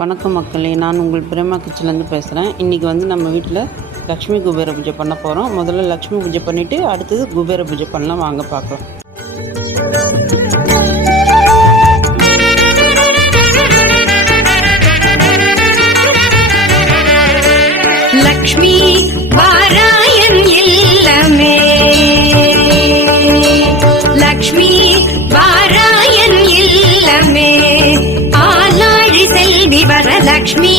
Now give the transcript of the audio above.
வணக்கம் மக்களே, நான் உங்கள் பிரேமா கிச்சன்லேருந்து பேசுகிறேன். இன்றைக்கி நம்ம வீட்டில் லக்ஷ்மி குபேர பூஜை பண்ண போகிறோம். முதல்ல லக்ஷ்மி பூஜை பண்ணிவிட்டு அடுத்தது குபேர பூஜை பண்ணலாம். வாங்க பார்க்கலாம். லக்ஷ்மி பாராயண் இல்லமே, லக்ஷ்மி பாராயண் இல்லமே, ஆலாழி செல்வி வரலக்ஷ்மி